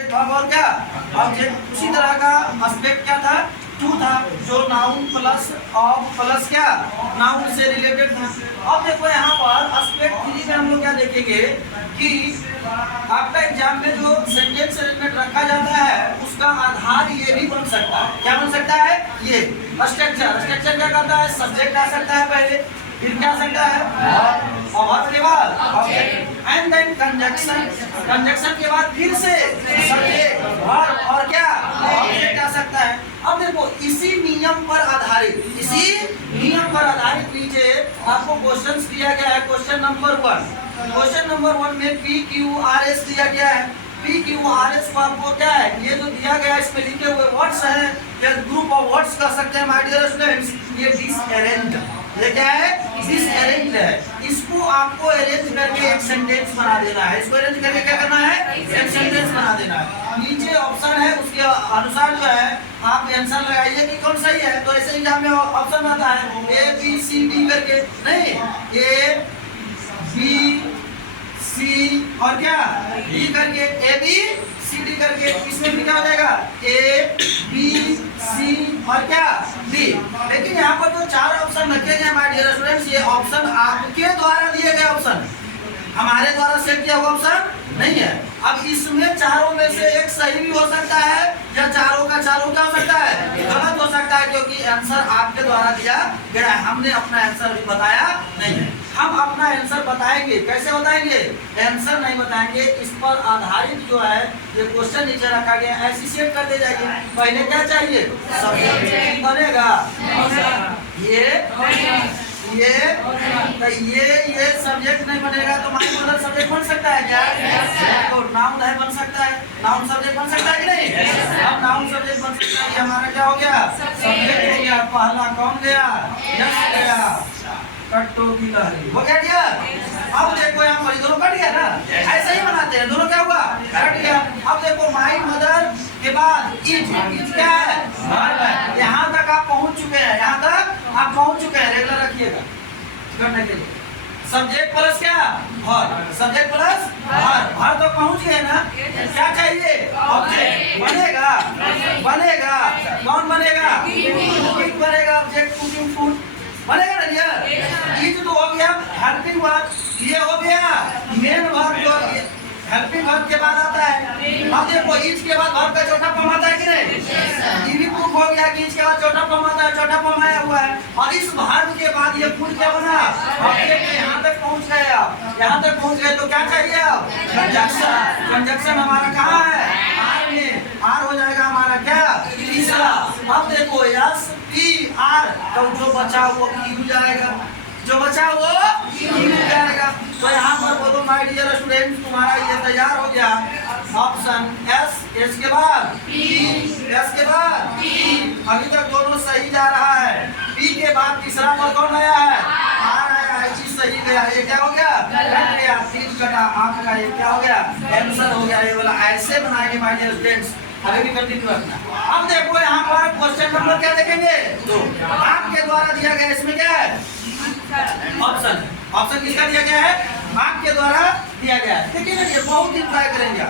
और क्या ऑब्जेक्ट उसी तरह का एस्पेक्ट क्या था, टू था, जो नाउन प्लस ऑफ प्लस क्या नाउन से रिलेटेड था। अब देखो यहाँ पर एस्पेक्ट 3 में हम लोग क्या देखेंगे कि आपका एग्जाम में जो सेंटेंस अरेंजमेंट रखा जाता है उसका आधार ये भी बन सकता है। क्या बन सकता है? ये स्ट्रक्चर। स्ट्रक्चर क्या करता है? सब्जेक्ट आ सकता है पहले, फिर क्या आ सकता है और के बाद object and then conjunction. Conjunction के बाद फिर से सब्जेक्ट वर्ब और क्या ऑब्जेक्ट आ सकता है। अब देखो इसी नियम पर आधारित नीचे आपको क्वेश्चंस दिया गया है। क्वेश्चन नंबर 1 में PQRS दिया गया है। PQRS को आपको क्या है, ये जो दिया गया है इसमें लिखे हुए वर्ड्स हैं या ग्रुप ऑफ वर्ड्स कह सकते हैं माय डियर स्टूडेंट्स। ये डिसअरेंज, ये क्या है? डिसअरेंज है। इसको आपको अरेंज करके एक सेंटेंस बना देना है। इसको अरेंज करके क्या करना है? एक सेंटेंस बना देना है। नीचे ऑप्शन है, उसके अनुसार जो है आप आंसर लगाइए कि कौन सही है। तो ऐसे एग्जाम में ऑप्शन आता है ABCD करके, नहीं ABC और क्या D करके, ABCD करके। इसमें भी क्या हो जाएगा? ABC और क्या D। लेकिन यहाँ पर जो 4 ऑप्शन रखे गए माय डियर स्टूडेंट्स, ये ऑप्शन आपके द्वारा दिए गए ऑप्शन, हमारे द्वारा सेट किया हुआ ऑप्शन नहीं है। अब इसमें चारों में से एक सही भी हो सकता है या चारों का चारों क्या हो सकता है? गलत हो सकता है, क्योंकि आंसर आपके द्वारा दिया गया है। हमने अपना आंसर भी बताया नहीं है। हम अपना आंसर बताएंगे। कैसे बताएंगे? आंसर नहीं बताएंगे, इस पर आधारित जो है ये क्वेश्चन नीचे रखा गया ऐसी सेट कर दे जाइए। पहले क्या चाहिए? सब्जेक्ट बनेगा, ये सब्जेक्ट नहीं बनेगा तो माई मदर सब्जेक्ट बन सकता है क्या? तो नाउन है, बन सकता है। नाउन सब्जेक्ट बन सकता है कि नहीं? अब नाउन सब्जेक्ट बन सकता है। हमारा क्या हो गया? सब्जेक्ट हो गया। पहला कौन गया? यस गया। कट्टो की लहरी हो गया क्या? अब देखो यहाँ पर दोनों कट गया ना, ऐसे ही बनाते हैं। दोनों क्या हुआ? कट गया। अब देखो माई मदर के बाद इज क्या है? वर्ब है। यहाँ तक आप पहुँच चुके हैं, यहाँ तक आप पहुँच चुके हैं। रेगुलर रखिएगा करने के लिए। सब्जेक्ट प्लस क्या? Verb. Subject plus verb. Verb तो पहुँच गए ना। क्या चाहिए? ऑब्जेक्ट बनेगा। कौन बनेगा? कुकिंग बनेगा। ऑब्जेक्ट कुकिंग फूड बनेगा ना भैया। इज तो हो गया हेल्पिंग वर्ब, ये हो गया मेन वर्ब। तो हेल्पिंग वर्ब के बाद आता है। अब देखो इज के बाद वर्ब का चौथा फॉर्म आता है कि नहीं? ये भी प्रूफ हो गया कि इज के बाद चौथा फॉर्म आता है। चौथा फॉर्म आया हुआ है और इस वर्ब के बाद ये फूड क्या बना? ऑब्जेक्ट। यहाँ तक पहुँच गए तो क्या चाहिए? कंजक्शन। कंजक्शन हमारा कहाँ है? आर में। आर हो जाएगा हमारा क्या? तीसरा। अब देखो SPR तो जो बचा वो क्यू जाएगा, तो यहाँ पर बोलो माय डियर स्टूडेंट तुम्हारा ये तैयार हो गया। ऑप्शन एस के बाद P। अभी तक दोनों सही जा रहा है। P के बाद तीसरा पर कौन आया है? आर आया है। चीज सही गया। ये क्या हो गया? कट गया। 3 कटा आपका ये क्या हो गया? आंसर हो गया। ये वाला ऐसे बनाएंगे माय डियर स्टूडेंट्स। आगे भी कंटिन्यू रखना। अब देखो यहाँ पर क्वेश्चन नंबर क्या देखेंगे? तो आपके द्वारा दिया गया इसमें क्या है? ऑप्शन किसका दिया गया है? आपके द्वारा दिया गया है। देखिए ना ये बहुत इंजॉय करेंगे।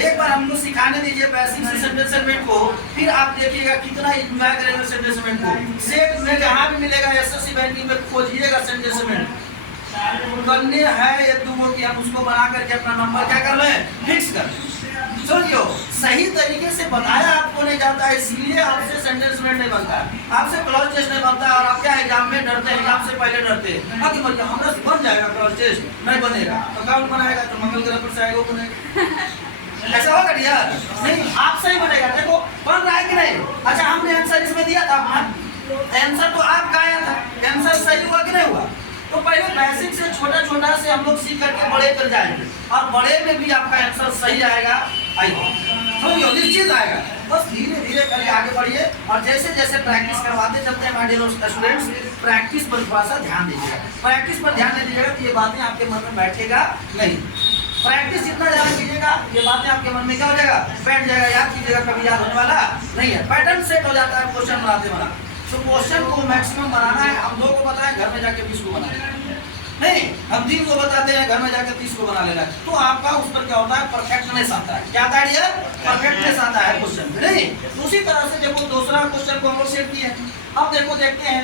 एक बार हमको सिखाने दीजिए बेसिक से सेंटेंस अरेंजमेंट को, फिर आप देखिएगा कितना इंजॉय करेंगे सेंटेंस अरेंजमेंट को। सेट में जहाँ भी मिलेगा SSC बैंकिंग में खोजिएगा सेंटेंस अरेंजमेंट करने हैं। ये दूर की हम उसको बना करके अपना नंबर क्या कर लें? फिक्स कर लें। सुनियो सही तरीके से बताया आपको नहीं जाता है, इसलिए आपसे सेंटेंस नहीं बनता है, आपसे क्लॉज टेस्ट नहीं बनता है। और आप क्या एग्जाम में डरते हैं? एग्जाम से पहले डरते हैं कि मतलब हमारा बन जाएगा क्लॉज टेस्ट, नहीं बनेगा तो कौन बनाएगा? तो मंगल ग्रह पर से आएगा वो बनेगा। ऐसा होगा यार? नहीं, आप सही बनेगा। देखो बन रहा है कि नहीं? अच्छा हमने आंसर इसमें दिया था, आंसर तो आपका आया था, आंसर सही हुआ कि नहीं हुआ? तो पहले बेसिक से छोटा से हम लोग सीख करके बड़े कर जाएंगे और बड़े में भी आपका आंसर सही आएगा। तो निश्चित आएगा। बस धीरे धीरे करके आगे बढ़िए और जैसे जैसे प्रैक्टिस करवाते चलते हैं माय डियर स्टूडेंट्स, प्रैक्टिस पर थोड़ा सा ध्यान दीजिएगा। प्रैक्टिस पर ध्यान नहीं दीजिएगा तो ये बातें आपके मन में बैठेगा नहीं। प्रैक्टिस जितना ज़्यादा कीजिएगा ये बातें आपके मन में क्या हो जाएगा? बैठ जाएगा। याद कीजिएगा, कभी याद होने वाला नहीं है। पैटर्न सेट हो जाता है क्वेश्चन बनाते वाला। तो क्वेश्चन को मैक्सिमम बनाना है। हम 2 को बताएं, घर में जाके 20 को बनाएं। नहीं, हम 3 को बताते हैं, घर में जाकर 30 को बना लेना। तो आपका उस पर क्या होता है, परफेक्टनेस आता है। क्या आता है डियर? परफेक्टनेस आता है क्वेश्चन में, नहीं? तो उसी तरह से देखो दूसरा क्वेश्चन को हम लोग सेट किए। अब देखो देखते हैं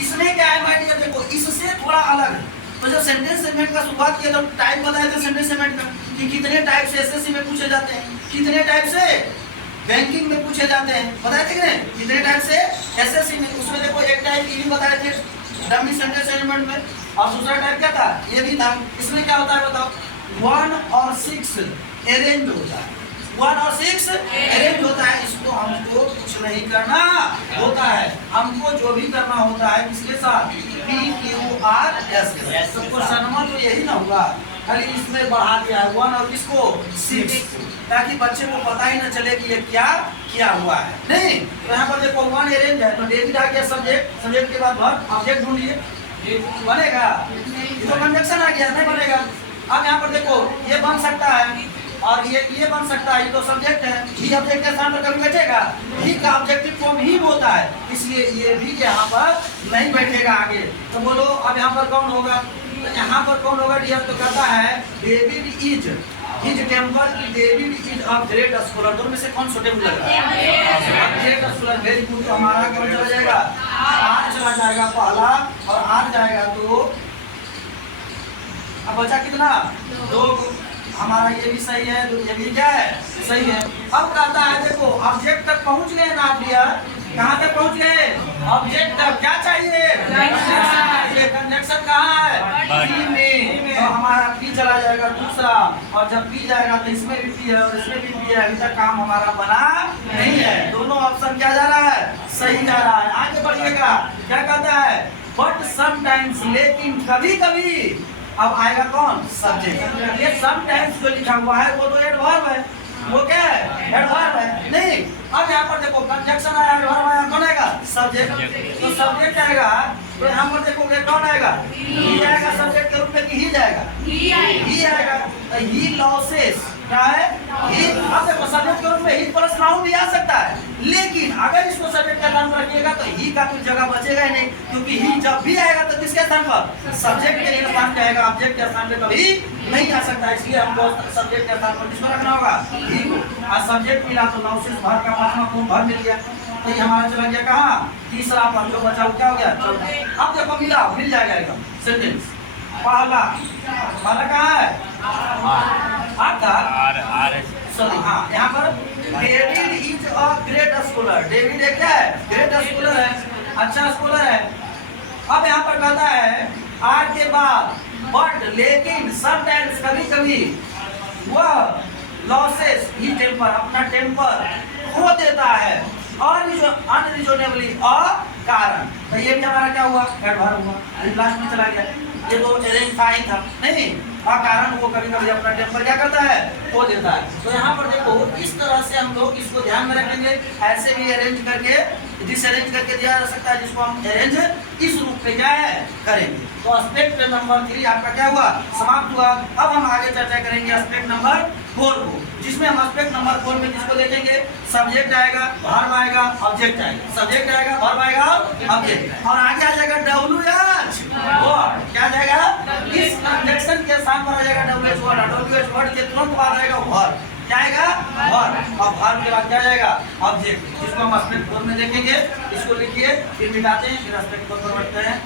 इसमें क्या है माय डियर, देखो इससे थोड़ा अलग है। तो जब सेंटेंस सेगमेंट का शुरुआत किया तो टाइप बताए थे सेंटेंस सेगमेंट का कि कितने टाइप से एसएससी में पूछे जाते हैं, कितने टाइप से बैंकिंग में पूछे जाते हैं, बताए थे कि नहीं? कितने टाइप से एसएससी में। उसमें देखो एक टाइप ये भी बताए थे डमी सेंटेंस सेगमेंट में, और दूसरा टाइप क्या था, ये भी था। इसमें क्या होता है बताओ, 1 और 6 अरेंज होता है, 1 और 6 अरेंज होता है। इसको हमको कुछ नहीं करना होता है, हमको जो भी करना होता है किसके साथ, PQRS। सबको सनमा तो यही ना होगा, खाली इसमें बढ़ा दिया है 1 और किसको 6, ताकि बच्चे को पता ही ना चले कि ये क्या किया हुआ है, नहीं? तो यहाँ पर देखो 1 अरेंज है, तो डेविड आ गया सब्जेक्ट, सब्जेक्ट के बाद वर्ब, ऑब्जेक्ट ढूंढिए, बनेगा? ये तो कंजक्शन आ गया, नहीं बनेगा। अब यहाँ पर देखो ये बन सकता है और ये बन सकता है, ये तो सब्जेक्ट है, ही ऑब्जेक्ट के स्थान पर कभी बैठेगा, ही का ऑब्जेक्टिव फॉर्म ही होता है, इसलिए ये भी यहाँ पर नहीं बैठेगा आगे। तो बोलो अब यहाँ पर कौन होगा, तो यहाँ पर कौन होगा डियर? तो कहता है डेविड इज टेम्पर की, David is a great scholar. दोनों में से कौन सुटेबल लगा? Great scholar, very good. तो हमारा कौन चला जाएगा, आर चला जाएगा पहला, और आर जाएगा तो अब बचा कितना, 2। हमारा ये भी सही है, तो ये भी क्या है, सही है। अब कहता है देखो ऑब्जेक्ट तक पहुंच गए ना आप डियर, कहाँ तक पहुंच गए, ऑब्जेक्ट तक। क्या चाहिए, ये कंजक्शन कहाँ है, पी में। तो हमारा पी चला जाएगा दूसरा, और जब पी जाएगा तो इसमें भी पी है और इसमें भी पी है। अभी तक काम हमारा बना नहीं है, दोनों ऑप्शन क्या जा रहा है, सही जा रहा है। आगे बढ़िएगा, क्या कहता है, बट समटाइम्स, लेकिन कभी कभी। अब आएगा कौन, सब्जेक्ट। ये समटाइम्स जो लिखा हुआ है वो तो एडवर्ब है, वो क्या है, एडवर्ब है, नहीं? अब यहाँ पर देखो कंजक्शन आया, एडवर्ब आया, कौन आएगा, सब्जेक्ट। तो सब्जेक्ट आएगा, तो यहाँ पर देखोगे कौन आएगा, ही आएगा सब्जेक्ट के रूप में कि ही जाएगा, ही आएगा। ही लॉसेस क्या है, ही। अब देखो सब्जेक्ट के रूप में ही प्लस नाउन भी आ सकता है, लेकिन अगर इसको सब्जेक्ट का स्थान पर रखिएगा तो ही का कुछ जगह बचेगा ही नहीं, क्योंकि ही जब भी आएगा तो किसके स्थान पर, सब्जेक्ट के स्थान पे आएगा, ऑब्जेक्ट के स्थान पे कभी नहीं आ सकता। इसलिए हमको सब्जेक्ट के स्थान पर किसको रखना होगा, ही को। आज सब्जेक्ट मिला तो लॉसेस भर का पांचवा फॉर्म भर मिल गया, तो ये हमारा चला गया कहाँ, तीसरा पर। जो बचा वो क्या हो गया, चौथा। अब देखो मिला, मिल जाएगा एकदम सेंटेंस। पहला कहाँ है, आपका सॉरी, हाँ यहाँ पर David is a great scholar. David एक क्या है, ग्रेट स्कॉलर है, अच्छा स्कॉलर है। अब यहाँ पर कहता है आर के बाद बट, लेकिन, समटाइम्स कभी कभी, वह लॉसेस ही टेम्पर, अपना टेम्पर खो देता है, और अनरिजोनेबली, अकारण। तो ये भी हमारा क्या हुआ, एडवर्ब हुआ, लास्ट में चला गया। ये तो अरेंज था ही था, नहीं? अकारण वो कभी कभी अपना टेम्पर क्या करता है, खो देता है। तो यहाँ पर देखो इस तरह से हम लोग इसको ध्यान में रखेंगे। ऐसे भी अरेंज करके, डिसअरेंज करके दिया जा सकता है, जिसको हम अरेंज इस रूप में क्या है करेंगे। तो एस्पेक्ट नंबर 3 आपका क्या हुआ, समाप्त हुआ। अब हम आगे चर्चा करेंगे एस्पेक्ट नंबर 4 को, जिसमें हम एस्पेक्ट नंबर 4 में किसको देखेंगे, सब्जेक्ट आएगा, वर्ब आएगा, ऑब्जेक्ट आएगा, सब्जेक्ट आएगा, वर्ब आएगा, ऑब्जेक्ट, और आगे आ जाएगा WH वर्ड। क्या जाएगा, इस कंजक्शन के स्थान पर आ जाएगा WH वर्ड, WH वर्ड के तुरंत बाद आएगा वर्ब। क्या आएगा, वर्ब, और वर्ब के बाद क्या जाएगा, ऑब्जेक्ट, जिसको हम एस्पेक्ट 4 में देखेंगे। इसको लिखिए, फिर मिटाते हैं, फिर एस्पेक्ट 4 पर बढ़ते हैं।